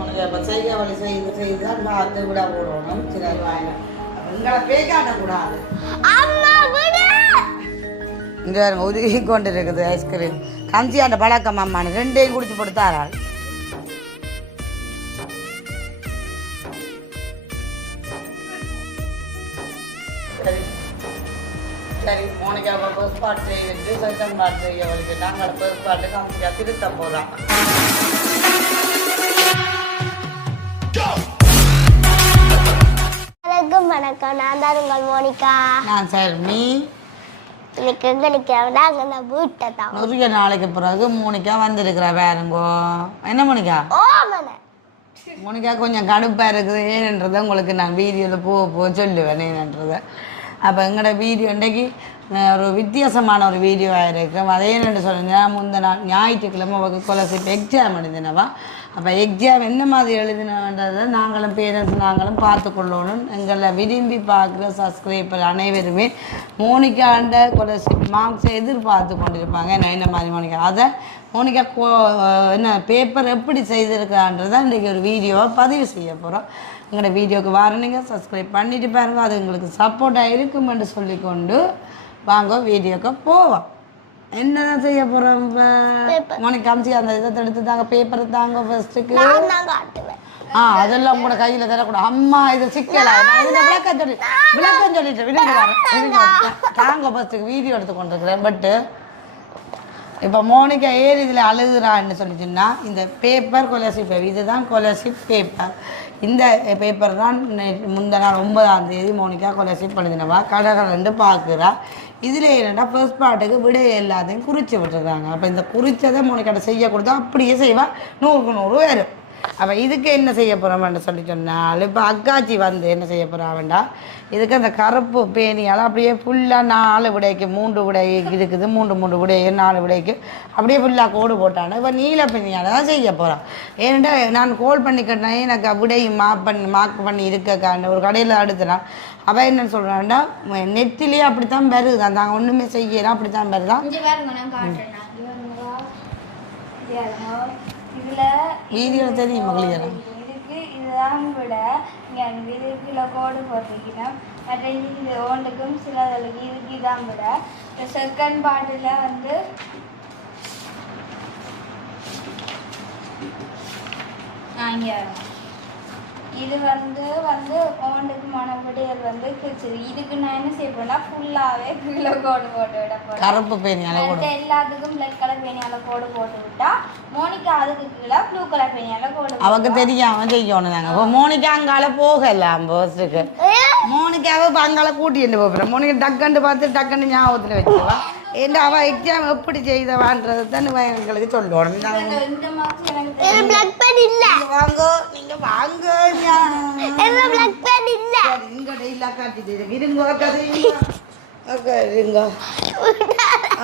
உனக்கு அப்போ செய்ய வழி செய்து தான் பார்த்து விட போடணும். சரி வாங்க எங்களை பேக்காட்டக்கூடாது. இங்கே பாருங்க உருகி கொண்டு இருக்குது ஐஸ்கிரீம். கஞ்சியாண்ட பழக்கம் அம்மானு ரெண்டையும் குடிச்சு போட்டுத்தாராள். சரி மோனிகாவை ஃபர்ஸ்ட் பார்ட் செய்துட்டு செகண்ட் பார்ட் செய்ய வரைக்கும் நாங்கள் ஃபர்ஸ்ட் பார்ட்டு கம்மியாக திருத்த போகிறோம். வணக்கம், நான் தான் உங்கள் மோனிகா. நான் சர்மி. இன்னைக்கு எங்கே நிற்கிறோம்னா அங்கே நான் வீட்டை தான் நிறைய நாளைக்கு பிறகு மோனிகா வந்திருக்கிறா. வேறுங்கோ என்ன மோனிகா? மோனிகா கொஞ்சம் கடுப்பாக இருக்குது. ஏன்ன்றதை உங்களுக்கு நான் வீடியோவில் போக சொல்லுவேன் ஏன்ன்றதை. அப்போ எங்களோட வீடியோ இன்றைக்கு ஒரு வித்தியாசமான ஒரு வீடியோவாக இருக்கும். அதே என்னென்னு சொல்லுங்க, முந்தின நாள் ஞாயிற்றுக்கிழமை ஸ்காலர்ஷிப் எக்ஸாம் எழுதினவா. அப்போ எக்ஸாம் என்ன மாதிரி எழுதினன்றதை நாங்களும் பேரண்ட்ஸ் நாங்களும் பார்த்துக்கொள்ளணும். எங்களை விரும்பி பார்க்குற சப்ஸ்கிரைபர் அனைவருமே மோனிகாண்ட ஸ்காலர்ஷிப் மார்க்ஸை எதிர்பார்த்து கொண்டிருப்பாங்க. என்ன மாதிரி மோனிகா அதை மோனிகா என்ன பேப்பர் எப்படி செய்திருக்கான்றதை இன்றைக்கி ஒரு வீடியோவாக பதிவு செய்ய போகிறோம். எங்களோட வீடியோவுக்கு வரணுங்க, சப்ஸ்கிரைப் பண்ணிட்டு பாருங்க. அது எங்களுக்கு சப்போர்ட்டாக இருக்குமென்று சொல்லிக்கொண்டு வாங்க வீடியோக்கு போவோம். என்னதான் செய்ய போகிறோம் இப்போ? மோனிகா காமிச்சி அந்த இதை எடுத்து தாங்க, பேப்பரை தாங்க ஃபர்ஸ்ட்டுக்கு. அதெல்லாம் கூட கையில் தரக்கூடாது. அம்மா இதை சிக்கலாம். நான் இதில் விளக்கம் சொல்லிட்டேன். விடுங்க தாங்க ஃபர்ஸ்ட்டுக்கு வீடியோ எடுத்து கொண்டிருக்கிறேன். பட்டு இப்போ மோனிகா இதில் அழுகுறான்னு சொல்லிச்சுன்னா இந்த பேப்பர் ஸ்காலர்ஷிப் இதுதான் ஸ்காலர்ஷிப் பேப்பர். இந்த பேப்பர் தான் முந்தின நாள் 9ஆம் தேதி மோனிகா ஸ்காலர்ஷிப் எழுதினவா கடற்கரை பார்க்குறா. இதில் என்னென்னா ஃபர்ஸ்ட் பார்ட்டுக்கு விட எல்லாத்தையும் குறித்து விட்டுருக்காங்க. அப்போ இந்த குறித்ததை மோனிகாட்ட செய்ய கொடுத்தா அப்படியே செய்வா, 100க்கு 100 வரும். அப்போ இதுக்கு என்ன செய்ய போகிறோம்னு சொல்லி சொன்னால், இப்போ அக்காச்சி வந்து என்ன செய்ய போகிறான்டா, இதுக்கு அந்த கருப்பு பேனியால் அப்படியே ஃபுல்லாக 4 விடைக்கு 3 விடை இருக்குது, 3 விடை 4 விடைக்கு அப்படியே ஃபுல்லாக கோடு போட்டானே. இப்போ நீல பேனியால் தான் செய்ய போகிறான். ஏன்டா நான் கோல் பண்ணிக்கிட்டேன், எனக்கு விடையும் மார்க் பண்ணி இருக்கக்காண்ட ஒரு கடையில் அடுத்துனான். அவள் என்னன்னு சொல்கிறான்டா, நெட்டிலேயே அப்படித்தான் வருது, அந்த ஒன்றுமே செய்யலாம் அப்படித்தான் வருதான். வீடியோ தெரியும் மகளிர் இதுக்கு இதுதான் விட இங்கே இதுக்குள்ள கோடு போட்டிருக்கணும். மற்ற இது ஒன்றுக்கும் சிலதுக்கு இதுக்கு இதான் விட. செகண்ட் பார்ட்டில் வந்து இங்கே இது வந்து ஒன்றுக்கு மனப்படியல் வந்து கிழிச்சிது. இதுக்கு நான் என்ன செய்ய போனால் ஃபுல்லாகவே கீழே கோடு போட்டு விட போகிறேன். கருப்பு பேனியால் எல்லாத்துக்கும் பிளாக் கலர் பேனியால் கோடு போட்டு விட்டா மோனிகா அதுக்கு கீழே ப்ளூ கலர் பேனியால் கோடு. அவருக்கு தெரியாம செய்யணும். நாங்கள் இப்போ மோனிகா அங்கால போகலாம் பஸ்ஸுக்கு. மோனிகாவை இப்போ அங்கால கூட்டிட்டு போகிறேன். மோனிகா டக்குன்னு பார்த்து டக்குன்னு ஞாபகத்தில் வச்சுவா. ஏன்னா அவள் எக்ஸாம் எப்படி செய்தவான்றது தான் எங்களுக்கு சொல்லணும். இந்த மார்க்ஸ் எனக்கு வாங்க நீங்க வாங்க இருங்க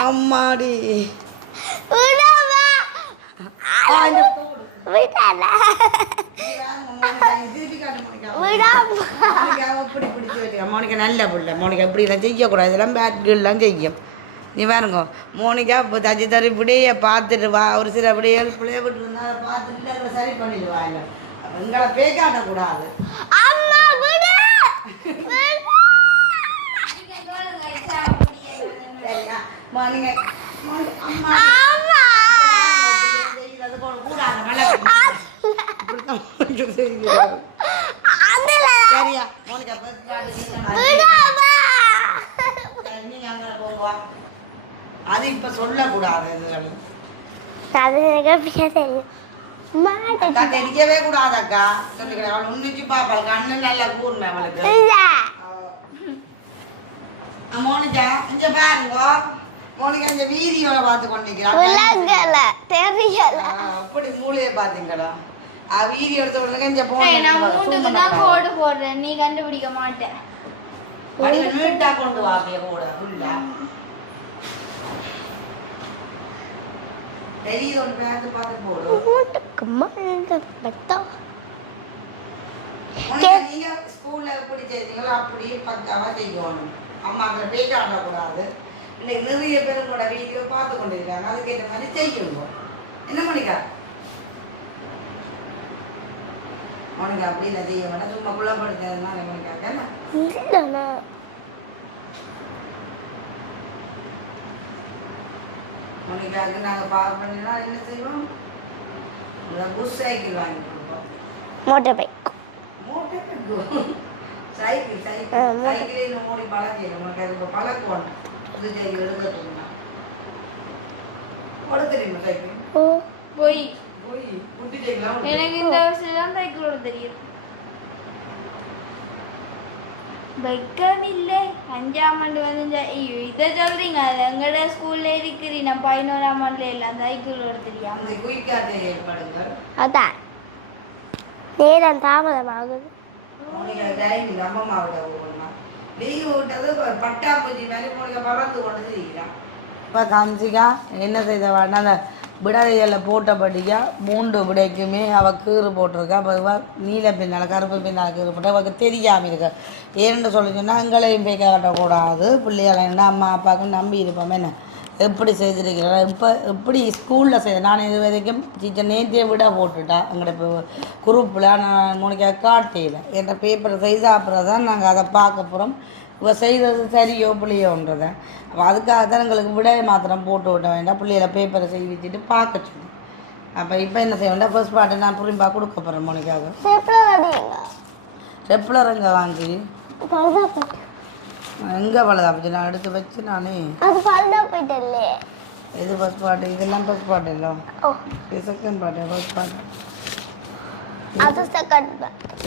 அம்மாடி மோனிகா நல்ல பிள்ளை. மோனிகா இப்படி எல்லாம் செய்யக்கூடாது, இதெல்லாம் பேட் கேர்லாம் செய்யும். நீ பாருங்க மோனிகா இப்போ தச்சு தறி விடையை பார்த்துட்டு வா. ஒரு சில விடைகள் பிள்ளைய விட்டுருந்தா அதை பார்த்துட்டு சரி பண்ணிடுவா. இல்லை எங்களை பேக்காட்டக்கூடாது. சரியா மோனிகா அது இப்ப சொல்லக்கூடாது. தெரியவே கூடாது அக்கா. சொல்லிக்கிறேன் அவள் உன்னிச்சு பாப்பாள். கண்ணு நல்லா கூர்மை அவளுக்கு. மோனிகா இங்க பாருங்க. மோனிகா இந்த வீதியோட பார்த்து கொண்டிருக்கிறான். அப்படி மூளையை பாத்தீங்களா? வீடியோ எடுத்த உடனே இங்க போன கோடு போடுறேன், நீ கண்டுபிடிக்க மாட்டேன். நீட்டா கொண்டு வா கூட ஃபுல்லா தெரியுது. ஒரு பேக்கு பார்த்து போடு. நீங்க ஸ்கூல்ல எப்படி செய்தீங்களோ அப்படி பக்காவா செய்யணும். அம்மாக்களை பேச்ச ஆடக்கூடாது. இன்னைக்கு நிறைய பேர் உங்களோட வீடியோ பார்த்து கொண்டிருக்காங்க. அதுக்கேற்ற மாதிரி செய்யணும். என்ன பண்ணிக்கா உனக்கு அப்படி இல்லை செய்ய வேண்டாம் சும்மா குள்ளப்படுத்ததுனா உனக்காக இல்லைண்ணா உனக்காக நாங்கள் பார்க்க பண்ணினா என்ன செய்வோம் புஷ் சைக்கிள் வாங்கி கொடுப்போம் மோட்டர் பைக் சைக்கிள் சைக்கிள் சைக்கிளே இன்னும் ஓடி பழக்கல உனக்கு அது இப்போ பழக்கம் புது சைக்கிள் எடுக்கட்டும்னா ஓட தெரியுமா சைக்கிள் போய் போய் குட்டி சைக்கிள் எனக்கு இந்த வருஷம் தான் சைக்கிளோட தெரியும் பைக்கம் இல்லை 5ஆம் ஆண்டு வந்து இதை சொல்றீங்க அது எங்களோட ஸ்கூல்ல இருக்கிறீ நான் 11ஆம் ஆண்டுல எல்லாம் சைக்கிளோட தெரியாம அந்த குயிக்காக ஏற்பாடுங்கள் அதான் நேரம் தாமதமாகுது உனக்கு டைம் இல்லை அம்மா மாவிட்ட போகணுமா லீவு விட்டது பட்டாம்பூச்சி மாதிரி உனக்கு பறந்து கொண்டு இருக்கிறான் இப்போ காமிச்சிக்கா என்ன செய்த வேண்டாம் அந்த விடைகளில் போட்டபடியா 3 விடைக்குமே அவள் கீறு போட்டிருக்கா அப்போ நீல பின்னால் கருப்பு பின்னால் கீறு போட்டு அவளுக்கு தெரியாமல் இருக்கா ஏன்னு சொல்லி சொன்னால் எங்களையும் போய் காட்டக்கூடாது பிள்ளைகளை என்ன அம்மா அப்பாவுக்கும் நம்பி இருப்போம் என்ன எப்படி செய்திருக்கிறா இப்போ எப்படி ஸ்கூலில் செய்த நான் இது வரைக்கும் டீச்சர் நேற்றே விட போட்டுட்டா எங்கள்ட இப்போ குரூப்பில் நான் உனக்கு காட்டையில் என்ற பேப்பரை செய்த அப்புறம் தான் நாங்கள் அதை பார்க்க போகிறோம் இப்போ செய்தது சரியோ பிள்ளையோன்றதை அப்போ அதுக்காக தான் எங்களுக்கு விட மாத்திரம் போட்டு விட்ட வேண்டாம் பிள்ளைகளை பேப்பரை செய்து வச்சுட்டு பார்க்க சொல்லி அப்போ இப்போ என்ன செய்ய வேண்டாம் ஃபர்ஸ்ட் பாட்டு நான் புரிம்பா கொடுக்க போகிறேன் மோனிக்காக ரெப்ளர் எங்கே வாங்கி எங்கே பழுதா போச்சு நான் எடுத்து வச்சு நானே இது ஃபர்ஸ்ட் பாட்டு இதெல்லாம் ஃபர்ஸ்ட் பாட்டு இல்லை இது செகண்ட் பாட்டு ஃபர்ஸ்ட் பாட்டு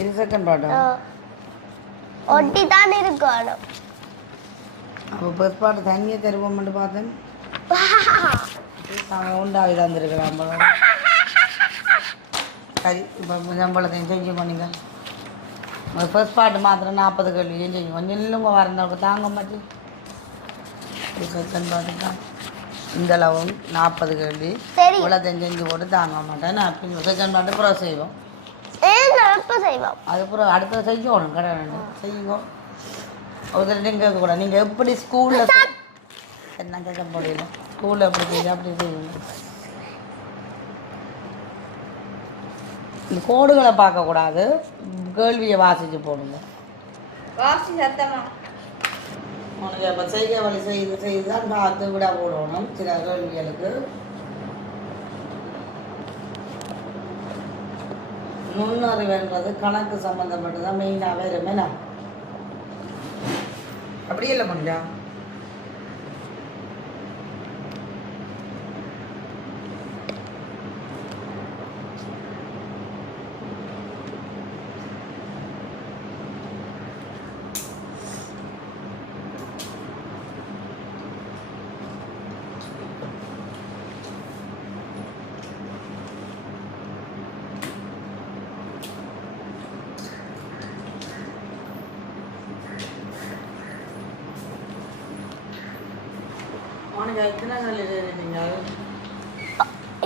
இது செகண்ட் பாட்டு ஒட்டி தான் இருக்கணும் அப்போ ஃபர்ஸ்ட் பாட்டு தண்ணியை தருவோம்னு பார்த்தேன் அவன் உண்டாகி தந்துருக்கிறான் சரி இப்போ சம்பளத்தையும் செஞ்சு பண்ணிங்க ஃபர்ஸ்ட் பாட்டு மாத்திரம் 40 கேள்வியும் செய்யும் கொஞ்சம் இல்லைங்க வரந்தவங்க தாங்க மாட்டி செகண்ட் பாட்டு தான் இந்த அளவும் 40 கேள்வி இவ்வளோத்தையும் செஞ்சு போட்டு தாங்க மாட்டேன் நான் செகண்ட் பாட்டு அப்புறம் செய்வோம் அதுக்கப்புறம் அடுத்த செய்யணும் கடை செய்யுங்க ஒருத்தர் கேட்கக்கூடாது நீங்கள் எப்படி ஸ்கூலில் என்ன கேட்க முடியல ஸ்கூலில் எப்படி செய்ய அப்படி செய்யுங்க இந்த கோடுகளை பார்க்கக்கூடாது கேள்வியை வாசித்து போடுங்க வாசி சத்தமா உனக்கு இப்போ செய்ய வழி செய்து தான் பார்த்து விட போடணும் சில கேள்விகளுக்கு நுண்ணறிவுன்றது கணக்கு சம்மந்தப்பட்டு தான் மெயினாகவே இருமேண்ணா அப்படி இல்லை பண்ணிட்டா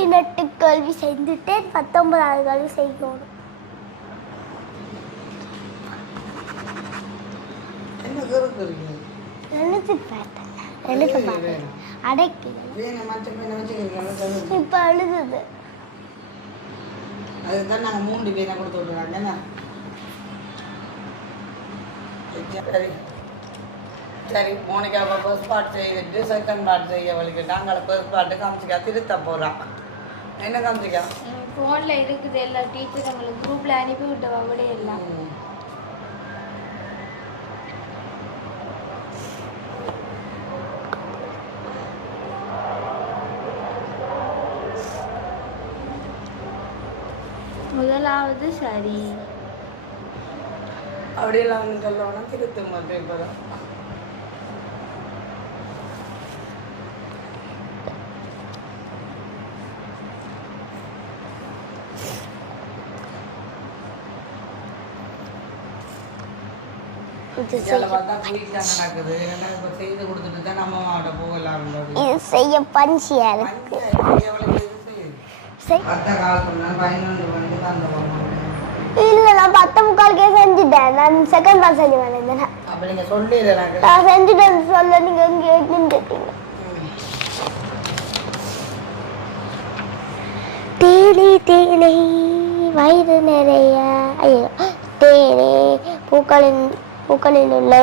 இன்னட்டு கல்வி செய்துட்டு 19வது கல்வி செய்யணும் அடைக்கு இப்போ அழுகுது அதுதான் நாங்கள் 3 பேரை கொடுத்து விட்டுறாங்க சரி சரி மோனிகா ஃபர்ஸ்ட் பார்ட் செய்துட்டு செகண்ட் பார்ட் செய்ய வலிக்கிட்டு அங்கே ஃபர்ஸ்ட் பார்ட்டு காமிச்சிக்கா திருத்த போகிறான் என்ன காமிச்சிக்கா ஃபோனில் இருக்குது எல்லா டீச்சர் உங்களுக்கு குரூப்பில் அனுப்பி விட்டவா கூட எல்லாம் முதலாவது சரி அப்படியெல்லாம் ஒன்று சொல்லணும்னா திருத்த மாட்டேன் இப்போ தான் செய்ய பஞ்சியா இருக்கு இல்ல நான் 10:45 செஞ்சுட்டேன் நான் செகண்ட் பார்ட் செஞ்சு வரேன் நான் செஞ்சுட்டேன் சொல்ல நீங்க எங்க நின்றுட்டீங்க தேனி தேனை வயிறு நிறைய ஐயோ தேனே பூக்களில் உள்ள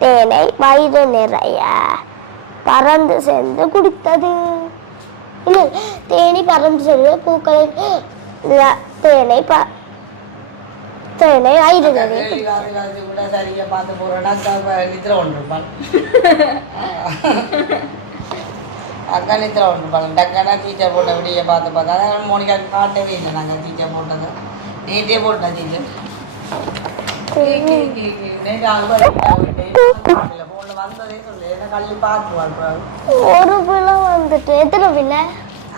தேனை வயிறு நிறைய பறந்து சென்று குடித்தது. இல்லை, தேனி பறந்து சென்று பூக்களில் தேனை வயிறு நிறைய சரியா பார்த்து போறேன்னா நித்திர ஒன்றுப்பான் அக்கா நித்திர ஒன்றுப்பாங்க டக்கானா டீச்சர் போட்ட விடிய பார்த்து பார்த்தா அதான் மோனிகா காட்டவே இல்லை நாங்கள் டீச்சர் போட்டது நேற்றே போட்டேன் டீச்சர் போன்ல வந்ததே சொல்லு ஏன்னா கல்வி பார்த்துருவாங்க ஒரு பிள்ளை வந்துட்டு எத்தனை பிள்ளை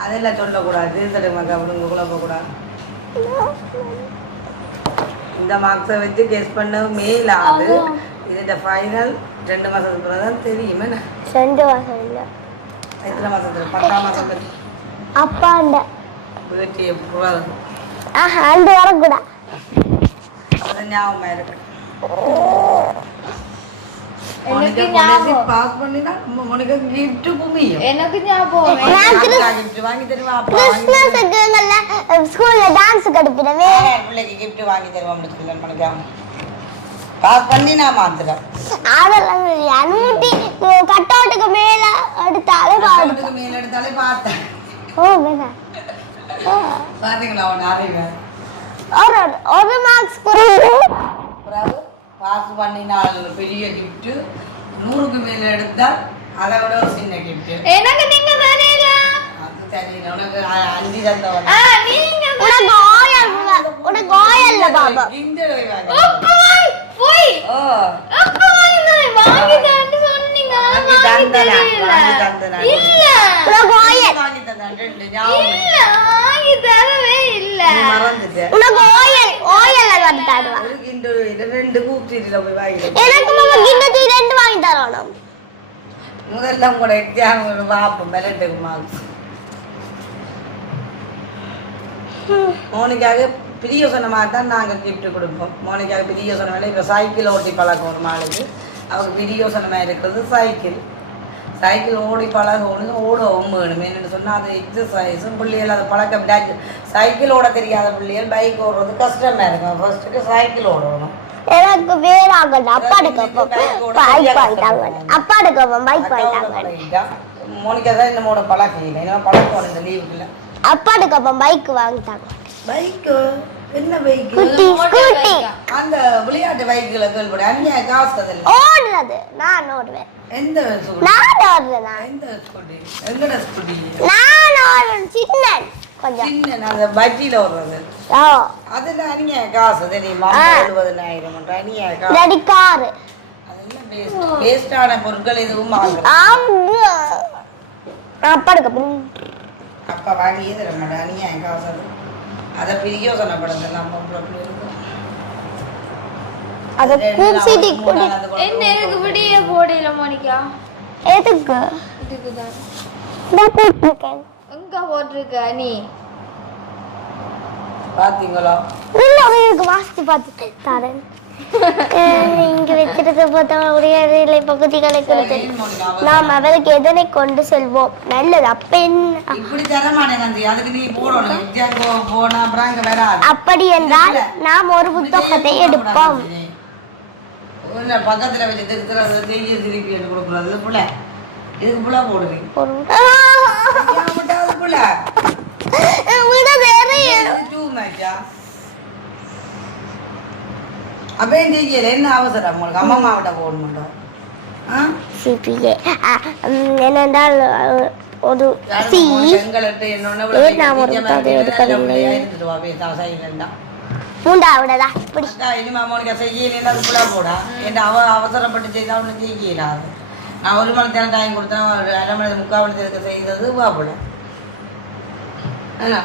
அதெல்லாம் சொல்லக்கூடாது திருத்தடுமாக்கா அப்படிங்க குழப்பக்கூடாது. இந்த மார்க்ஸை வச்சு கெஸ் பண்ண மேல் ஆகுது. இதோட ஃபைனல் 2 மாதத்துக்கு பிறகு தான் தெரியுமே. 2 மாதம் இல்லை, எத்தனை மாதத்துல 10ஆம் மாதம் பற்றி அப்பாண்ட வீட்டு எப்போ அந்த வரக்கூட அது ஞாபகமாக இருக்கு. எனக்கு ஞாபகம் பாஸ் பண்ணினா உனக்கு gift குமியும். எனக்கு ஞாபகம் gift வாங்கி தருவா அப்பா கிறிஸ்மஸ்க்குங்கல்ல ஸ்கூல்ல டான்ஸ் கடுப்பிடவே பிள்ளைக்கு gift வாங்கி தருவோம்னு சொல்லி மணிக்காம பாஸ் பண்ணி நான் மாத்துறேன். அதெல்லாம் அனுமதி கட்டவுட்டுக்கு மேல எடுத்தாலே கட்டவுட்டுக்கு மேல எடுத்தாலே பார்த்தேன். ஓ வேணா பாத்தீங்களா அவன் அறிவு ஒரு மார்க்ஸ் குறைவு. பாஸ் பண்ணினால் பெரிய gift 100க்கு மேல எடுத்தால் அதை விட ஒரு சின்ன gift. எனக்கு நீங்க தானேல அது தெரியல உனக்கு 5 தந்தவன் நீங்க உனக்கு ஆயல்ல பாபா இந்த வாங்கி போய் ஓ வாங்கி தரேன்னு சொன்னீங்க வாங்கி தரல இல்ல உனக்கு ஆயல் வாங்கி தந்தேன் 2 ஞாபகம் இல்ல வாங்கி தரவே இல்ல மறந்துட்டேன். உனக்கு ஆயல்ல வந்து தருவா. ஒரு கிண்டு 2 கூப்பிட்டுல போய் வாங்கி எனக்கு மாமா கிண்டத்தி 2 வாங்கி தரணும். முதல்ல உங்களோட எக்ஸாம் ஒரு பாப்போம் மெலட்டுக்கு மார்க்ஸ். மோனிக்காக பிரியோசனமாக தான் நாங்கள் கிஃப்ட் கொடுப்போம். மோனிக்காக பிரியோசனம் வேலை இப்போ சைக்கிள் ஓட்டி பழக்கம் ஒரு நாளைக்கு அவருக்கு பிரியோசனமாக இருக்கிறது சைக்கிள் ஓடி பழகணும் ஓடவும் வேணும். என்னென்னு சொன்னால் அது எக்ஸசைஸும் பிள்ளைகள் அதை பழக்க விடாது. சைக்கிள் ஓட தெரியாத பிள்ளைகள் பைக் ஓடுறது கஷ்டமாக இருக்கும். ஃபர்ஸ்ட்டுக்கு சைக்கிள் ஓடணும். எனக்கு வேற ஆகல அப்பாடுக்கு பைக் வாங்கிட்டாங்க. அப்பாடுக்கு பைக் வாங்கிட்டாங்க. மோனிகா தான் என்னமோட பழக்கம் என்ன பழக்கம் இந்த லீவுக்குள்ள அப்பாடுக்கு பைக் வாங்கிட்டாங்க. பைக்கு என்ன பைக்? ஸ்கூட்டி. அந்த விளையாட்டு பைக்குல கேள்வி அந்நிய காசு அதில் ஓடுறது நான் ஓடுவேன். எந்த ஸ்கூட்டி? நான் ஓடுறேன். எந்த ஸ்கூட்டி? எங்கட ஸ்கூட்டி? நான் ஓடுறேன் சின்ன கொஞ்சம் சின்ன அந்த பஜ்ஜில ஓடுறது. ஓ அதுல அந்நிய காசு தெரியுமா? 70,000 அந்நிய காசு. Ready car. அதெல்லாம் வேஸ்டான பொருட்கள் எதுவும் வாங்குறது. அப்பாடுக்கு அப்பா வாங்கியே தர மாட்டேன் அந்நிய காசு. அதை பிரியோசனப்படுறது நம்ம இருக்கும். அத கூப்சிட்டி குடி. என்ன எனக்கு விடிய போடல மோனிகா? எதுக்கு? இதுக்கு தான். நான் போட்டுருக்கேன். எங்க போட்டுருக்க நீ? பாத்தீங்களா? இல்ல உங்களுக்கு வாஸ்து பார்த்து தரேன். இங்க வச்சிருக்க பார்த்தா உடைய பகுதிகளை கொடுத்து நாம் அவருக்கு எதனை கொண்டு செல்வோம் நல்லது. அப்ப என்ன இப்படி தரமானே நந்தி அதுக்கு நீ போடணும். எக்ஸாம் போனா அப்புறம் அங்க வராது. அப்படி என்றால் நாம் ஒரு புத்தகத்தை எடுப்போம். பக்கத்துல வச்சு திருத்துறது திருப்பி எடுத்து கொடுக்குறது புள்ள இதுக்கு புள்ள போடுவீங்க புள்ள அப்பயும் தெரியல என்ன அவசரம் உங்களுக்கு அம்மா மாவட்ட போடணுண்டா? சிபிஏ என்னென்றால் ஒரு சி மூன்றாவதா இப்படி இனிமே மோனிகா செய்யல அது புள்ள போடா என்ன அவசரப்பட்டு செய்தா ஒன்றும் செய்யலாது. நான் 1 மணி நேரம் டைம் கொடுத்தேன் 1/2 மணி 3/4 மணி நேரத்துக்கு செய்தது வா போல என்ன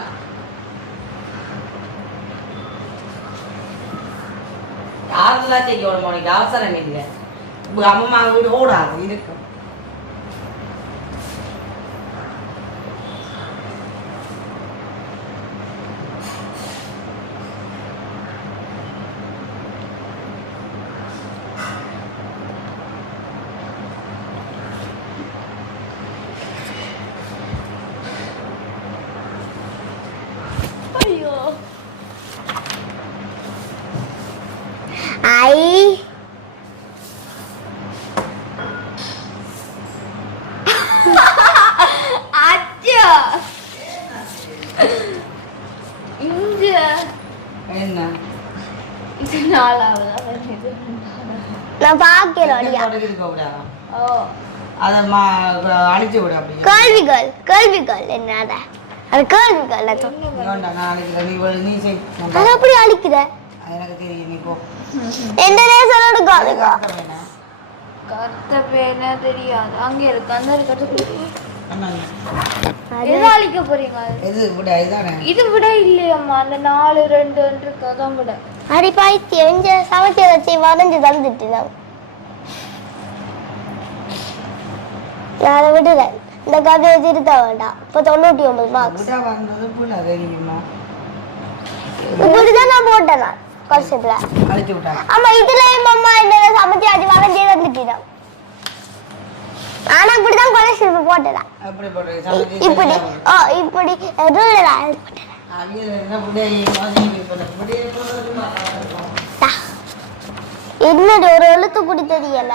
யாரெல்லாம் செய்யணும் மோனிகா அவசரம் இல்லை. அம்மா வீடு ஓடாது இருக்கும். ஐயோ ஐ அச்சோ இங்க என்ன இது நாலாவதா வருது. நான் பார்க்கிறேன் அடியா. ஓ அதை அழிச்சு விட அப்படி கேள்விகள் என்னடா அது கேள்விகள் நான் அழிக்கிறேன் நீ செய் அது அப்படி அழிக்குத எனக்கு தெரியும் நீ போ என்னன்னே சொல்லிடுங்க கருத்த பேனா தெரியாது அங்க இருக்கு அந்த இருக்கட்டும். அண்ணா எது அழிக்க போறீங்க? எது விட இதுதானே இது விட இல்லையம்மா அந்த 4 2 இருக்கு அதான் விட. அடி பாய்ச்சி எங்க சமைச்சு வச்சு வரைஞ்சு தந்துட்டு நான் அதை விடல இந்த கதையை திருத்த வேண்டாம். இப்போ 99 மார்க்ஸ் விட வந்தது புள்ள தெரியுமா இப்படிதான் நான் போட்டேன் நான் கஷ்டத்துல. அழிச்சு விட்டாங்க ஆமா இதுல அம்மா என்ன சமைச்சு வச்சு வரைஞ்சே தந்துட்டு ஆனா இப்படிதான் கொலஸ்ட்ரால் போட்டேன் அப்படி போடுறேன் இப்படி இப்படி போட்டேன். என்னது ஒரு எழுத்து கூட தெரியல.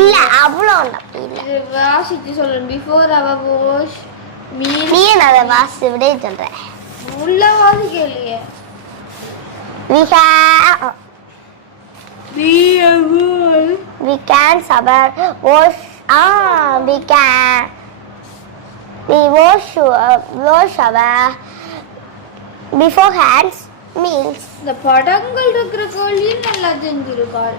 இல்ல அவ்வளோ இல்ல இது வாசிச்சு சொல்றேன். பிஃபோர் அவர் வாஷ் மீன் நீ அதை வாசி விட சொல்றேன். உள்ள வாசிக்க இல்லையே. We can sabar wash we wash our before hands meals. இந்த படங்கள் இருக்கிற கோழியும் நல்லா தெரிஞ்சிருக்காள்.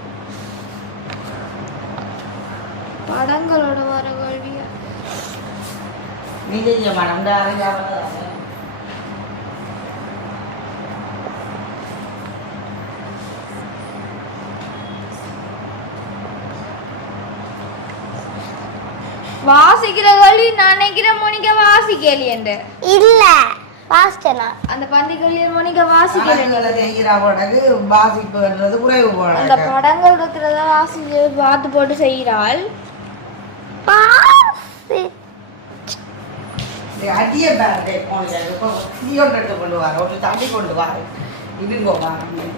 படங்களோட வர கேள்வியா வாசிக்கிற கேள்வி நான் நினைக்கிறேன் மோனிகா வாசிக்கலி என்று இல்ல வாஸ்டனா அந்த பந்தி கேள்வி மோனிகா வாசிக்கல. வாசிப்புன்றது குறைவு போல அந்த படங்கள் இருக்கிறத வாசிச்சு பார்த்து போட்டு செய்கிறாள். அடிய பேரே போன கொண்டு வர ஒரு தண்ணி கொண்டு வர இதுங்கோ வாங்க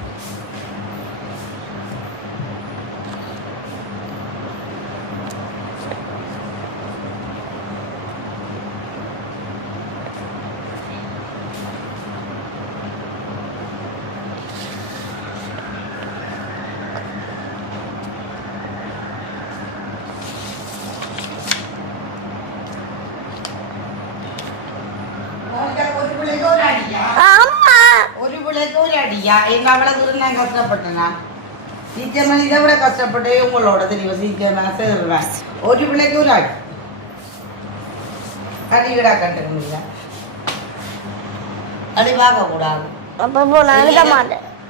ஒரு பிள்ளைக்கு ஒரு அடியா எங்க அவ்வளவு தூரம் நான் கஷ்டப்பட்டேனா நிச்சயமா இதை விட கஷ்டப்பட்டு உங்களோட தெரியும் சீக்கிரமா சேர்றேன். ஒரு பிள்ளைக்கு ஒரு அடி அடிக்கடா கட்ட முடியல அடி பார்க்க கூடாது.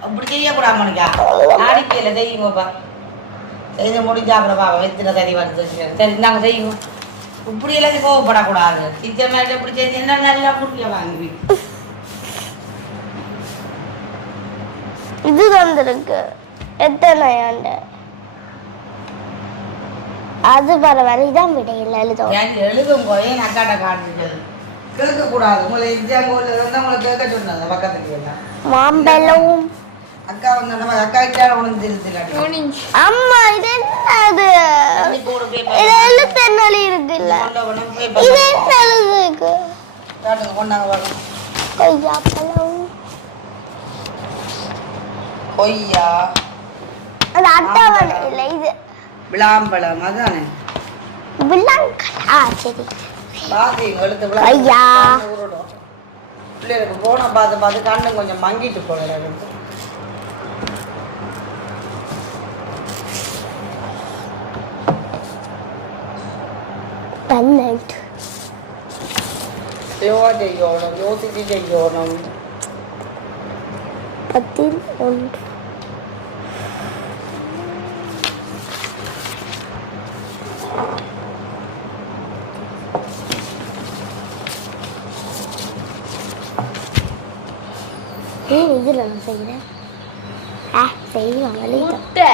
அப்படி செய்யக்கூடாது மணிக்கா நாடிக்கையில செய்யுங்கப்பா செய்து முடிஞ்சா அப்புறம் பாப்பா வெத்தின தடி வந்து சரி நாங்க செய்யுங்க. இப்படி எல்லாம் கோவப்படக்கூடாது. நிச்சயமா இப்படி செஞ்சு என்ன நல்லா புரிய வாங்கி இது வந்திருக்கு எத்தனை ஆண்டு அது பரவாயில்ல இதான் விட இல்லை எழுதும் எழுதும் போய் அக்காட்ட காட்டுறது கேட்க கூடாது. உங்களை எக்ஸாம் வந்து உங்களை கேட்க சொன்னது பக்கத்துக்கு எல்லாம் மாம்பழம் அக்கா வந்து அக்கா கிட்ட உனக்கு தெரிஞ்சு அம்மா இது என்னது இது எழுத்து என்ன இருக்குல்ல இது என்ன எழுது இருக்கு கொண்டாங்க வரும் கொய்யா பழம் கொய்யா அது அட்டவணை இல்லை இது விளாம்பழம் அதானே விளாங்கலா சரி பாதி எழுத்து கொய்யா பிள்ளைகளுக்கு போன பார்த்து பார்த்து கண்ணு கொஞ்சம் மங்கிட்டு போகல பன்னெண்டு செய்யணும் யோசிச்சு செய்யணும். 11 இதுல நான் செய்யறேன் செய்யலாம் முட்டை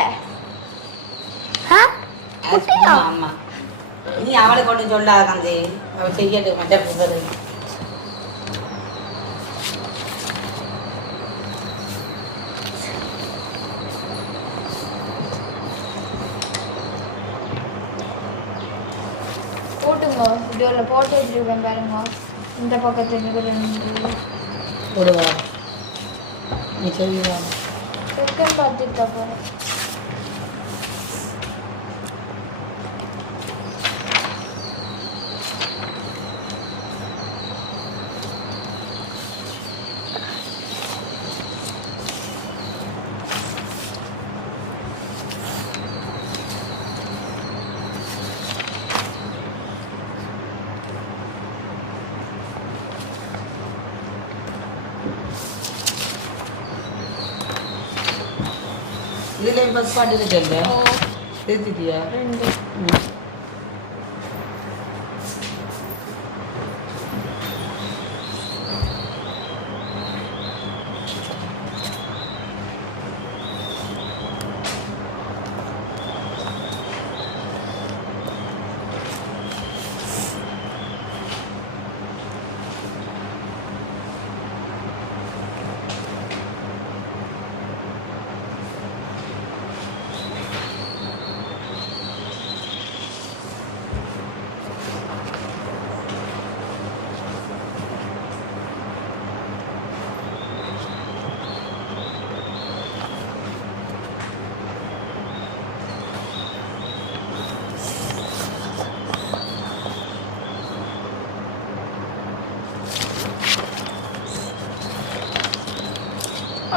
ஆமா நீ அவளை கொண்டு சொல்லாத கந்தி அவள் செய்யட்டு மற்ற வீடியோல போட்டு வச்சிருக்கேன் பாருங்க. இந்த பக்கத்துக்கு 2 போடுவா நீ சொல்லுவா செகண்ட் பார்த்துட்டு போறேன். இதுல பஸ் பாட்டு சொல்ல சேர்த்துட்டியா 2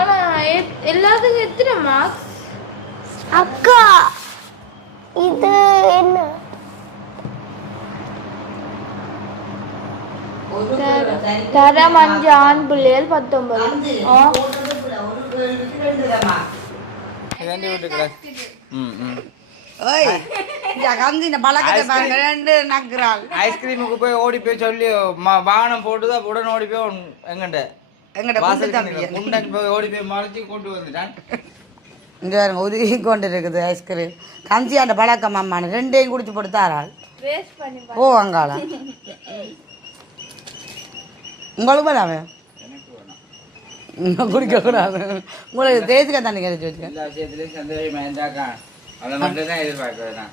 ஆனா எல்லாத்துக்கும் எத்தனை மார்க்ஸ்? அக்கா இது என்ன தரம் 5 ஆண் பிள்ளைகள் 19. ஐஸ்கிரீமுக்கு போய் ஓடி போய் சொல்லி வாகனம் போட்டுதான் உடனே ஓடி போய் எங்கண்ட முன்னாடி போய் ஓடி போய் மறைச்சு கொண்டு வந்துட்டான். இங்கே பாருங்க உருகி கொண்டு இருக்குது ஐஸ்கிரீம் கஞ்சியாண்ட பழக்கம் அம்மான 2ஐயும் குடிச்சு போட்டுத்தாராள் வேஸ்ட் பண்ணி ஓ அங்காளா உங்களுக்கு வேணாமே குடிக்கக்கூடாது உங்களுக்கு தேசிக்க தண்ணி கிடைச்சி வச்சுக்க எல்லா விஷயத்துலையும் சந்தோஷமா இருந்தாக்கா அதை மட்டும் தான் எதிர்பார்க்கிறேன்.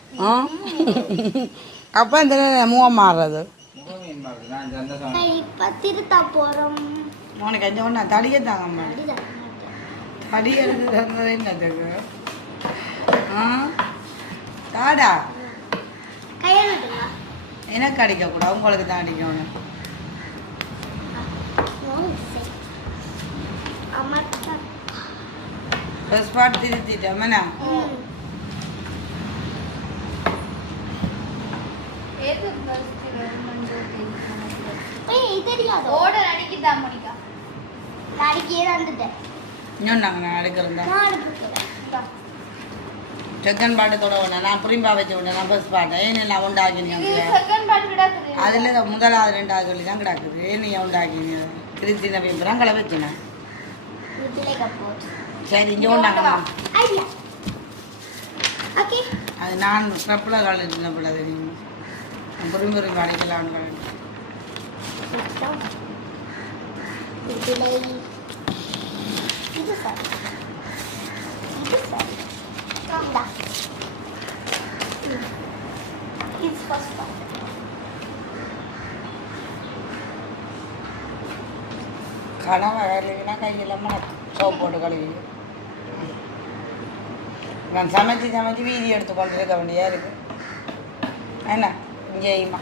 அப்போ இந்த மூவம் மாறுறது முகமீன் பார்க்குறது நான் சந்தோஷம். இப்ப திருத்தா போறோம். உனக்கு எந்த ஒன்றா தடியே தாங்கம்மா தடி எடுக்கிறது என்னதுக்கு தாடா கையெழுத்துங்க. எனக்கு அடிக்கக்கூடாது உங்களுக்கு தான் அடிக்கணும். ஃபர்ஸ்ட் பார்ட் திருத்திட்டோம்னா எது ஃபர்ஸ்ட் கவர்மெண்ட் தெரியாது. ஆர்டர் அடிக்குதா மோனிகா? நாளைக்கே வந்துட்டேன். இன்னும் நாங்கள் நடக்கிறோம் நான் அனுப்பிக்கிறேன். செகண்ட் பாட்டு தொடங்க நான் புரிம்பா வச்சு விட்டேன் நான் ஃபர்ஸ்ட் பாட்டேன் ஏன் நான் உண்டாக்கினீங்க செகண்ட் பார்ட் கிடக்குது. அதில் முதலாவது 2வது சொல்லி தான் கிடக்குது ஏன் நீ உண்டாக்கினீங்க திருத்தின பேப்பராக களை வச்சுனேன். இதுல கப்போட். சரி இங்கே உண்டாங்கம்மா ஐடியா. ஓகே. அது நான் ஸ்டெப்பில் காலேஜில் போல தெரியும் புரிம்புரி அடைக்கலாம்னு கலந்து இதுல இது சார். இது சார். இந்தா. இது ஃபர்ஸ்ட் பார்ட். கனவை கழுவினா கையில்லாமல் சோப் போட்டு கழுவி நான் சமைச்சு வீதி எடுத்து கொண்டு இருக்க வேண்டியா இருக்கு என்ன இங்கேயுமா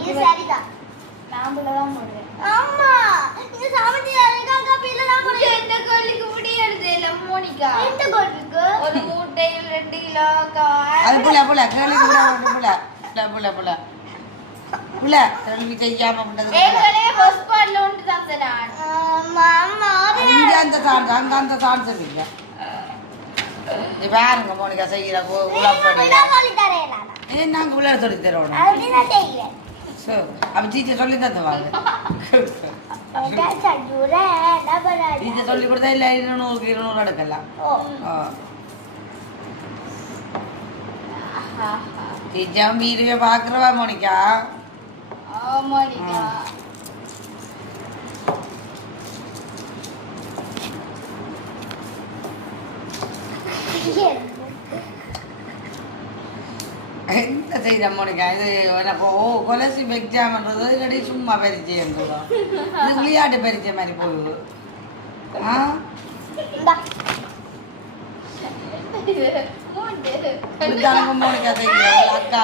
இது சரிதான். நாம்பள தான் போடுறேன். ஆமா. இது சாமந்தி அழகா கப்பில தான் போடுறேன். இந்த கோழிக்கு முடியறது இல்ல மோனிகா. இந்த கோட்டுக்கு ஒரு மூட்டையில் 2 கிலோ அது புள்ள கேள்வி புள்ள கேள்வி செய்யாம பண்ணது ஏற்கனவே ஃபர்ஸ்ட் பார்ட்ல ஒன்று தான் நான். மாமா இங்க அந்த சான்ஸ் இல்லைங்க நீ பாருங்க மோனிகா செய்கிற உழப்படி சொல்லி தரேன். ஏன் நாங்கள் விளையாட சொல்லி தரோம் அப்படிதான் செய்கிறேன். அப்போ டீச்சர் சொல்லி தந்துவாங்க டீச்சர் சொல்லி கொடுத்தா இல்லை 200 எடுக்கலாம் டீச்சர் வீடியோ பார்க்குறவா மோனிகா மோனிகா என்ன செய்யற மோனிகா இது எனக்கு கொலசி எக்ஸாம்ன்றது இல்லாட்டி சும்மா பரிச்சயம் இது விளையாட்டு பரிச்சயம் மாதிரி போகுது மோனிகா செய்யற அக்கா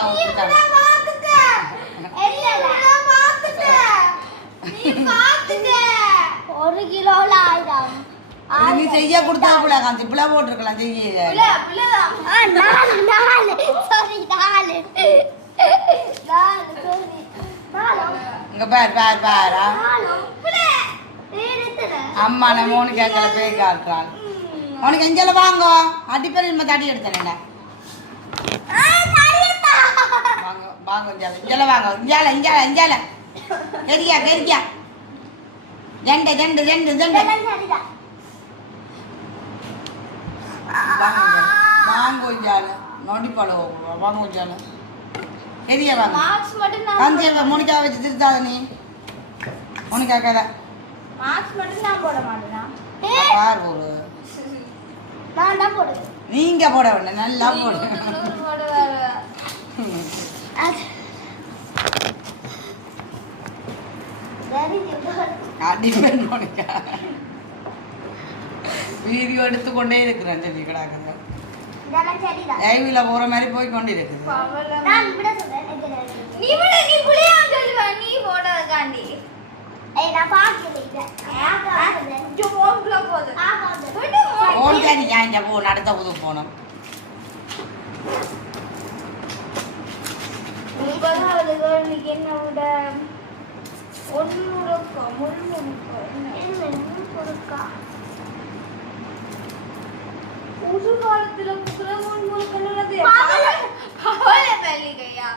ஒரு கிலோல 1000 நீ செய்ய கொடுத்தா கூட காஞ்சி பிள்ளை போட்டிருக்கலாம் செய்ய இங்க பாரு அம்மா நான் மோனிகாக்களை போய் காட்டுறாள் உனக்கு எஞ்சல வாங்க அடிப்பேர் நம்ம தடி எடுத்தேன் வாங்க வாங்க இஞ்சல வாங்க இஞ்சால இஞ்சால இஞ்சால கெரியா கெரியா ஜண்டு ஜண்டு ஜண்டு ஜண்டு வாங்க இஞ்சால நொடி பழம் வாங்க இஞ்சால கெரியா வாங்க மார்க்ஸ் மட்டும் காந்தியா மோனிகா வச்சு திருத்தாத நீ மோனிகா கதை மார்க்ஸ் மட்டும் நான் போட மாட்டேனா பார் ஒரு நான் தான் போடுவேன் நீங்க போட வேண்டாம் நல்லா போடு அடிப்பேன் மோனிகா வீடியோ எடுத்துக்கொண்டே இருக்கிறேன் சொல்லி கிடாக்குங்க லைவ்ல போற மாதிரி போய் கொண்டு இருக்குது நீ புளியா சொல்லுவ நீ போடாதகாண்டி நான் பாக்கல ஜோப்ல போடு ஓடியா நீ இங்க போ நடத்த புது போனோம் 9வது கேள்விக்கு என்ன விட ஒன்னுடக்கா முழுமுழுக்கா ஒரு காலத்துல முழுமுழுக்கிறது பவள மல்லிகையா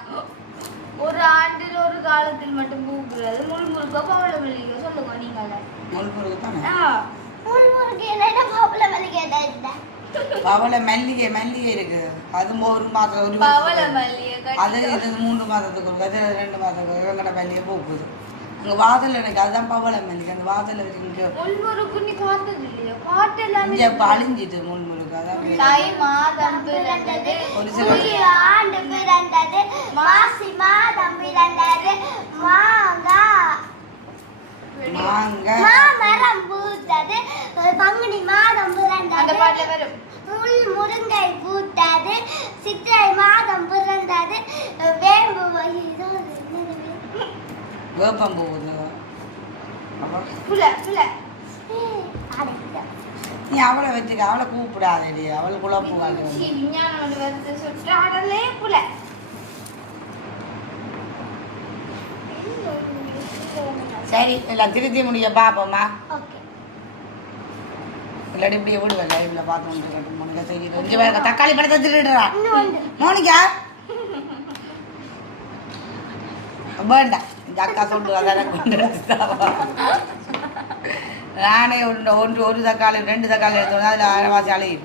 ஒரு ஆண்டில் ஒரு காலத்தில் மட்டும் பூக்குறது முழுமுழுக்க பவள மல்லிகை சொல்லுங்க நீங்களே பவள மல்லிகை மல்லிகை இருக்கு அது ஒரு மாதம் ஒரு பவள மல்லிகை அது இது 3 மாதத்துக்கு ஒரு அது 2 மாதத்துக்கு இவங்கட மல்லிகை பூக்குது அங்க வாதல் எனக்கு அதுதான் பவள மல்லிகை அந்த வாதல் இங்க முள்முறுக்கு நீ பார்த்தது இல்லையா பாட்டு எல்லாமே இங்க அழிஞ்சிட்டு முள்முறுக்கு அதான் தை மாதம் பிறந்தது ஒரு சில ஆண்டு பிறந்தது மாசி மாதம் பிறந்தது மாமரம் பூத்தது பங்குனி மாதம் அந்த பிறந்தது பாட்டுல வரும் முள் முருங்கை பூத்தது சித்திரை மாதம் பிறந்தது வேம்பு வேப்பம் போகுது புல புல நீ அவளை வச்சுக்க அவளை கூப்பிடாதடி அவள் குழப்புவாங்க விஞ்ஞானம் வந்து வருது சுற்றாடலே புல சரி எல்லாம் திருத்தி முடிய பாப்போம்மா ஓகே இல்லாட்டி இப்படியே விடுவேன் லைவ்ல பார்த்து மோனிகா சரி கொஞ்சம் வேற தக்காளி பழத்தை திருடுறா மோனிகா வேண்டாம் இந்த அக்கா சொல்லுவா அதான் கொண்டு வந்து நானே ஒரு தக்காளி 2 தக்காளி எடுத்தோம் அதில் அரைவாசி அழகி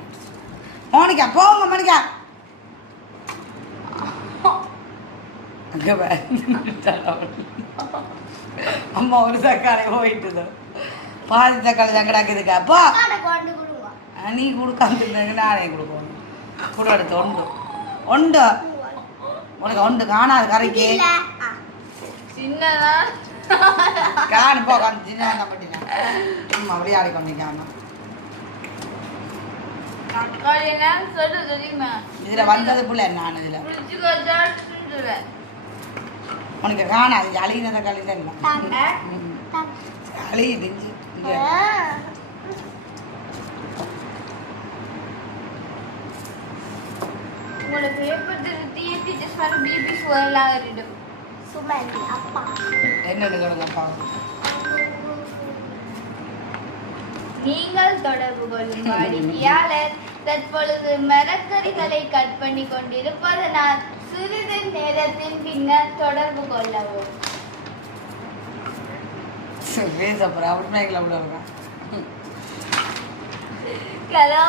மோனிகா போங்க மோனிகா அம்மா ஒரு தக்காளி போயிட்டு பாதி தக்காளி தான் கிடக்குதுக்கா அப்பா நீ கொடுக்காம நானே கொடுக்கணும் கூட எடுத்து உண்டு உனக்கு உண்டு காணாது கரைக்கு சின்னதா காணு போ காணு சின்ன பண்ணிட்டேன் அம்மா விளையாடி கொண்டிருக்காம தக்காளி எல்லாம் சொல்லு தெரியுமா இதுல வந்தது புள்ள நான் இதுல ஃப்ரிட்ஜுக்கு வச்சா சுண்டுறேன் உனக்கு காணாது அழிகின தக்காளி தான் இல்லை அழியுது உங்களை பேப்பர் திருத்தி டீச்சர்ஸ் மேல பிபி சுவரெல்லாம் ஏறிடும் சுமந்தி அப்பா என்னன்னு கேளுங்கப்பா நீங்கள் தொடர்பு கொள்ளும் வாடிக்கையாளர் தற்பொழுது மரக்கறிகளை கட் பண்ணி கொண்டிருப்பதனால் சிறிது நேரத்தின் பின்னர் தொடர்பு கொள்ளவும் பேசப்போறேன் அப்படி அவ்வளோ இருக்கேன் ஹலோ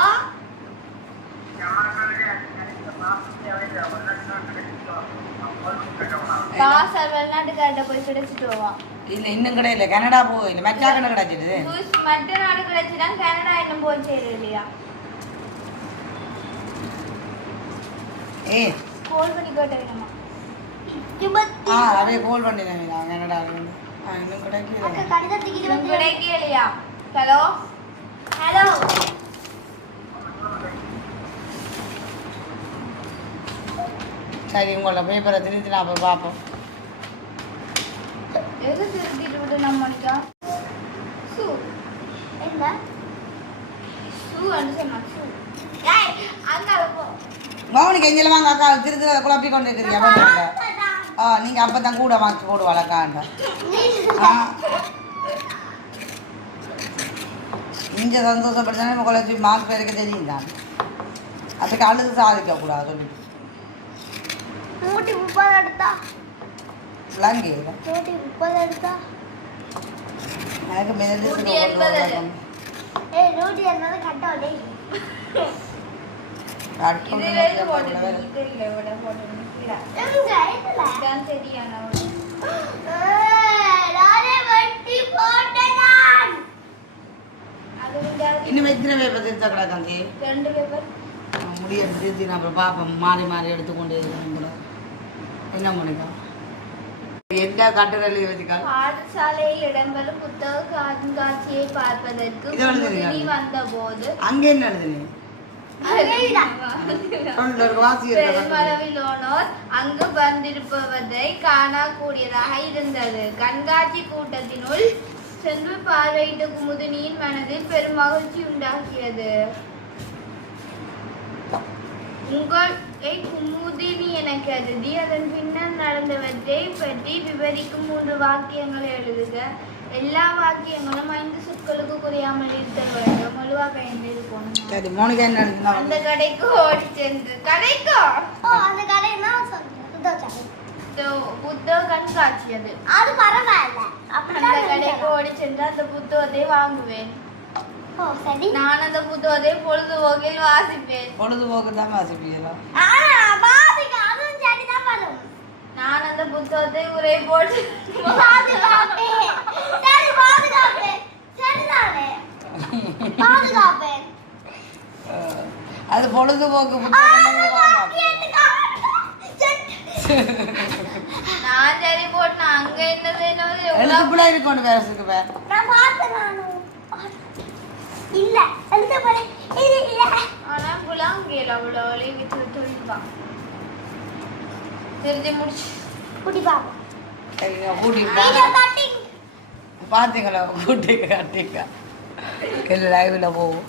பாசல் வெளிநாட்டுக்கார்ட்ட போய் கிடைச்சிட்டு வருவான் இல்லை இன்னும் கிடையில கனடா போயில மெட்டா கடை கிடைச்சிடுது மற்ற நாடு கிடைச்சிதான் கனடா இன்னும் போய் சேரும் இல்லையா ஏ கோல் பண்ணி கேட்டு வேணுமா அப்படியே கோல் பண்ணிடுறேன் நாங்கள் என்னடா இன்னும் கிடைக்கல கிடைக்கலையா? ஹலோ ஹலோ சரி உங்களோட பேப்பரை திருத்தி நான் போய் பார்ப்போம். எது திருத்திட்டு விட்டு நம்மளுக்கா சூ என்ன சூ அனுசமா சூ அங்க போ. மௌனிக்கு எங்கேயும் வாங்க அக்கா திருத்தி குழப்பி கொண்டு இருக்கிறீங்க. நீங்கள் அப்போ தான் கூட வாங்கி போடுவாளக்காண்டா. இங்கே சந்தோஷப்படுத்தானே நம்ம குழச்சி மார்க் பேருக்கு தெரியும் தான். அதுக்கு அழுது சாதிக்கக்கூடாது சொல்லிட்டு 130 எடுத்தா விளங்கி 130 எடுத்தா எனக்கு நூற்றி எண்பது. ஏய் 180 கட்டோடே இதுல இது போட்டு தெரியல விட போட்டு இல்ல எங்க இதுல தான் சரியான நானே வட்டி போட்டேன் நான். அது விடாது. இன்னும் எத்தனை பேப்பர் திருத்த கிடக்காங்க 2 பேப்பர் முடியாது திருத்தி நான் அப்புறம் பார்ப்போம். மாறி மாறி எடுத்துக்கொண்டு இருக்கிறேன். என்ன முடியும் என்ன கட்டுரையில் வச்சுக்கால் பாடசாலையில் இடம்பெறும் புத்தக கண்காட்சியை பார்ப்பதற்கு இது வந்து முன்னணி வந்தபோது அங்கே என்ன எழுதுனீங்க? பெருமளவிலானோர் அங்கு வந்திருப்பதை காணக்கூடியதாக இருந்தது. கண்காட்சி கூட்டத்தினுள் சென்று பார்வையிட்ட குமுதினியின் மனதில் பெரும் மகிழ்ச்சி உண்டாகியது. உங்களை குமுதினி என கருதி அதன் பின்னர் நடந்தவற்றை பற்றி விவரிக்கும் 3 வாக்கியங்களை எழுதுக. எல்லா வாக்கியங்களும் 5 சொற்களுக்கு குறையாமல் இருத்தல் வேண்டும். முழுவா பயந்து போகணும். சரி மோனிகா என்ன எழுதுனா? அந்த கடைக்கு ஓடி சென்று கடைக்கோ அந்த கடை நான் சொல்றேன் புத்தக கண்காட்சி அது அது பரவாயில்ல அந்த அப்படிதான் கடைக்கு ஓடி சென்று அந்த புத்தகத்தை வாங்குவேன். ஓ சரி நான் அந்த புத்தகத்தை பொழுதுபோக்கில் வாசிப்பேன். பொழுதுபோக்கு தான் வாசிப்பீங்களா? பாதிக்க அதுவும் சரிதான் வரும் நான் அந்த புத்தகத்தை உரை போட்டு பாதுகாப்பேன் சரி பாதுகாப்பேன் சரிதானே பாதுகாப்பேன் அது பொழுதுபோக்கு புத்தகம். நான் சரி போட்டு அங்க என்ன வேணும் எழுதுப்புல இருக்கணும் வேறதுக்கு வேற. நான் பார்த்தேன் நானும் இல்ல எழுத போறேன் இல்ல ஆனா புலாங்கேல அவ்வளோ விட்டு சொல்லிப்பான் தெரிஞ்சு முடிச்சு குடி பாப்போம் சரிங்க கூட்டி வீடியோ கட்டிங் பார்த்தீங்களா? கூட்டி கட்டிக்கா இல்லை லைவில் போகும்.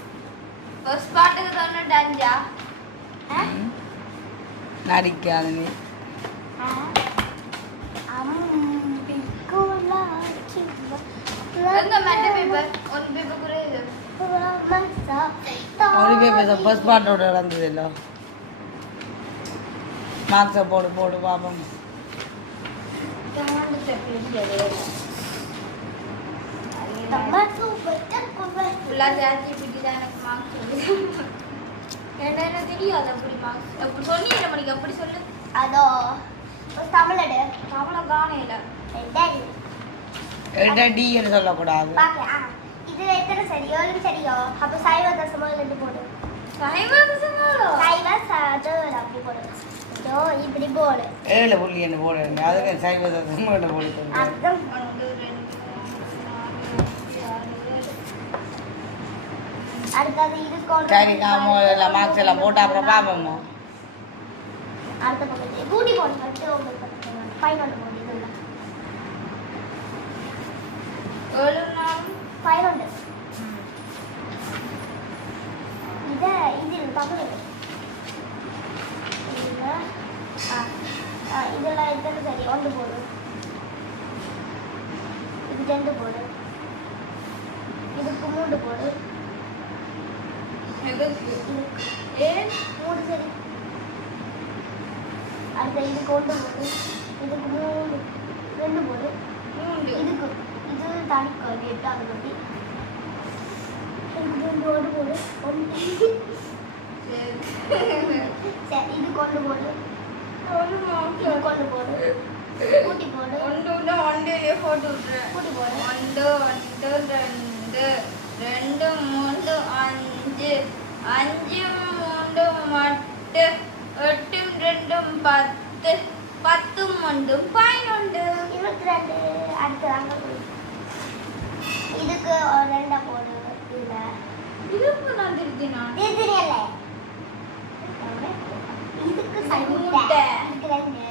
ஃபர்ஸ்ட் பாட்டுக்கு தானே டான்ஜா நடிக்காது நீ. எங்க மெட்ட பேப்பர் ஒரு பேப்பர் குறையுது. ஒரு பேப்பர் ஃபர்ஸ்ட் பாட்டோட இறந்தது இல்லை. மார்க்ஸை போடு போடு பார்ப்போம். ஃபுல்லா ஜாஸ்தி பிடி தான் எனக்கு மார்க்ஸ் சொல்லு. என்ன தெரியாது அப்படி மார்க்ஸ் அப்படி சொன்னி என்ன மணிக்கு அப்படி சொல்லு. அதோ தமிழ் எடு அவனை காணையில டின்னு சொல்லக்கூடாது. பாக்கலாம் இது எத்தனை சரியோ சரியோ அப்ப சைவ தசமோ ரெண்டு போடு சைவ சதம் அப்படி போடு இதோ இப்படி போடு 7 புள்ளி என்ன போடுறேன். அதுக்கு சைவதம் போட்டு அர்த்தம் 1 2 அடுத்தது இது கொண்டு சரி எல்லாம் மார்க்ஸ் எல்லாம் போட்டு அப்புறம் பார்ப்போமோ. அடுத்த பக்கத்து கூட்டி போடு ஃபர்ஸ்ட் உங்களுக்கு ஃபைனல் போடு இதுல ஒரு நாள் ஃபைனல் இது பக்கத்துல இதெல்லாம் எத்தனை சரி 1 போடு இது 2 போடு இதுக்கு 3 போடு எதுக்கு ஏன் 3 சரி அடுத்த இதுக்கு 1 போடு இதுக்கு 2 போடு 3 இதுக்கு இது தானிக்கு 8 அது பத்தி இதுக்கு 1 போடு 1 சரி இது கொண்டு போடு ஒரு மார்க் இது கொண்டு போடு கூட்டி போடு ஒன்று போட்டு விட்டுறேன். கூட்டி போடு 1 1 2 2 3 5 5 3 மட்டு 8 2 10 10 1 11 22 அடுத்து வாங்க இதுக்கு ஒரு ரெண்டா போடு இதுல இதுக்கு நான் திருத்தினா தெரியல இதுக்கு முட்டை. இதுக்கு ரெண்டு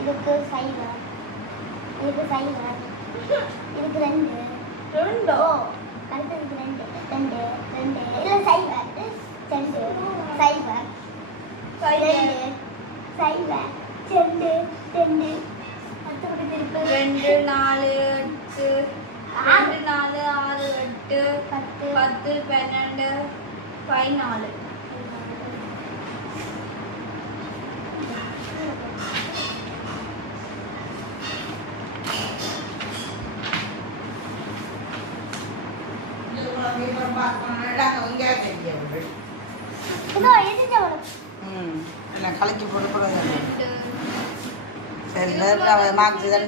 இதுக்கு சைவர் இதுக்கு சைவர் இதுக்கு ரெண்டு ரெண்டோ அடுத்ததுக்கு ரெண்டு ரெண்டு ரெண்டு இல்ல சைவர் ரெண்டு சைவர் ரெண்டு சைவர் ரெண்டு ரெண்டு அடுத்தது திருப்பி 2 4 8 2 4 6 8 10 12 14 இதோ எதிர்த்து வரும் எல்லாம் கலக்கி போட்டு போடுங்க 2 சரி மார்க்ஸ் தானே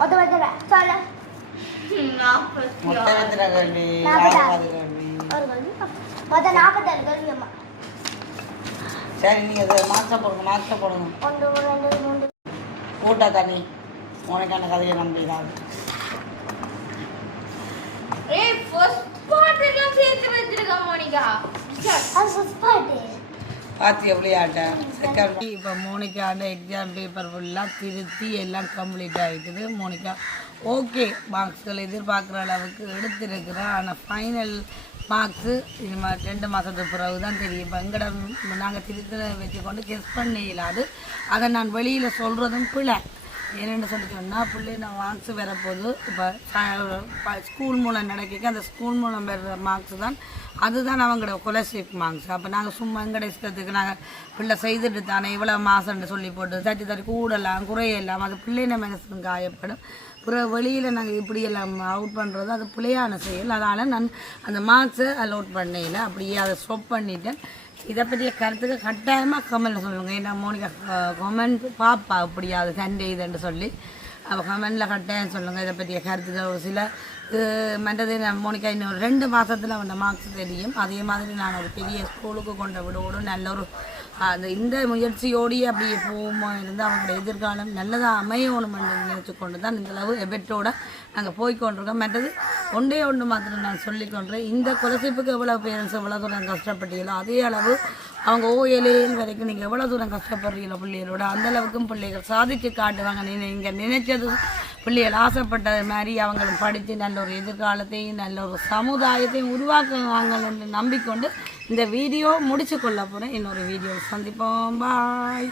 மொத்த மொத்த சொல்ல 40 முட்டை வெத்துற கல்வி ஒரு கல்வி மொத்த 46 கல்வி அம்மா சரி நீங்க அதை மார்க்ஸை போடுங்க 1 2 3 ஊட்டா தண்ணி உனக்கான கதையை நம்பிடாது ஏய் ஃபர்ஸ்ட் பார்ட் எல்லாம் சேர்த்து வச்சிருக்க மோனிகா அது சுஸ்பாட்டு பார்த்து விளையாட்ட செகண்ட் இப்போ மோனிகாவோட எக்ஸாம் பேப்பர் ஃபுல்லாக திருத்தி எல்லாம் கம்ப்ளீட் ஆகிக்குது மோனிகா ஓகே மார்க்ஸ்கள் எதிர்பார்க்குற அளவுக்கு எடுத்திருக்கிறா ஆனால் ஃபைனல் மார்க்ஸு இது மாதிரி 2 மாதத்துக்கு பிறகு தான் தெரியும் இப்போ எங்கட நாங்கள் திருத்த வச்சுக்கொண்டு கெஸ் பண்ண இயலாது அதை நான் வெளியில் சொல்கிறதும் பிள்ளை என்னென்னு சொல்லி சொன்னால் பிள்ளை நான் மார்க்ஸ் வரப்போது இப்போ ஸ்கூல் மூலம் நடக்க அந்த ஸ்கூல் மூலம் வர்ற மார்க்ஸ் தான் அதுதான் அவங்களோட ஸ்காலர்ஷிப் மார்க்ஸ் அப்போ நாங்கள் சும்மா எங்கட இஷ்டத்துக்கு நாங்கள் பிள்ளை செய்துட்டு தானே இவ்வளோ மாதம்னு சொல்லி போட்டு தட்டி கூடலாம் குறையெல்லாம் அது பிள்ளைன மனசுக்கு காயப்படும் அப்புறம் வெளியில் நாங்கள் இப்படியெல்லாம் அவுட் பண்ணுறது அது பிள்ளையான செயல் அதனால் நான் அந்த மார்க்ஸை அலோட் பண்ணல அப்படியே அதை ஸ்டாப் பண்ணிட்டேன் இதை பற்றிய கருத்துக்கு கட்டாயமாக கமெண்ட்டில் சொல்லுங்கள் ஏன்னா மோனிகா கமெண்ட் பாப்பா அப்படியா அது சண்டே இதுன்னு சொல்லி அப்போ கமெண்டில் கட்டாயம் சொல்லுங்கள் இதை பற்றிய கருத்துக்கள் ஒரு சில மற்றது மோனிகா இன்னும் 2 மாதத்தில் அவன் மார்க்ஸ் தெரியும் அதே மாதிரி நான் ஒரு பெரிய ஸ்கூலுக்கு கொண்டு விடோடும் நல்ல ஒரு அந்த இந்த முயற்சியோடையே அப்படியே போகுமா இருந்து அவங்களோட எதிர்காலம் நல்லதாக அமையணும்னு நினச்சி கொண்டு தான் இந்தளவு எபெட்டோடு நாங்கள் போய்கொண்டிருக்கோம் மற்றது ஒன்று மாத்திரம் நான் சொல்லிக்கொண்டேன் இந்த ஸ்காலர்ஷிப்புக்கு எவ்வளோ பேரண்ட்ஸ் எவ்வளோ தூரம் கஷ்டப்பட்டீங்களோ அதே அளவு அவங்க ஓஎல்ஏஎல் வரைக்கும் நீங்கள் எவ்வளோ தூரம் கஷ்டப்படுறீங்களோ பிள்ளைகளோட அந்தளவுக்கும் பிள்ளைகள் சாதித்து காட்டுவாங்க நீங்கள் நினைச்சது பிள்ளைகள் ஆசைப்பட்டது மாதிரி அவங்களும் படித்து நல்ல ஒரு எதிர்காலத்தையும் நல்ல ஒரு சமுதாயத்தையும் உருவாக்குவாங்க என்று நம்பிக்கொண்டு இந்த வீடியோ முடிச்சு கொள்ள போகிறேன் இன்னொரு வீடியோ சந்திப்போம் பாய்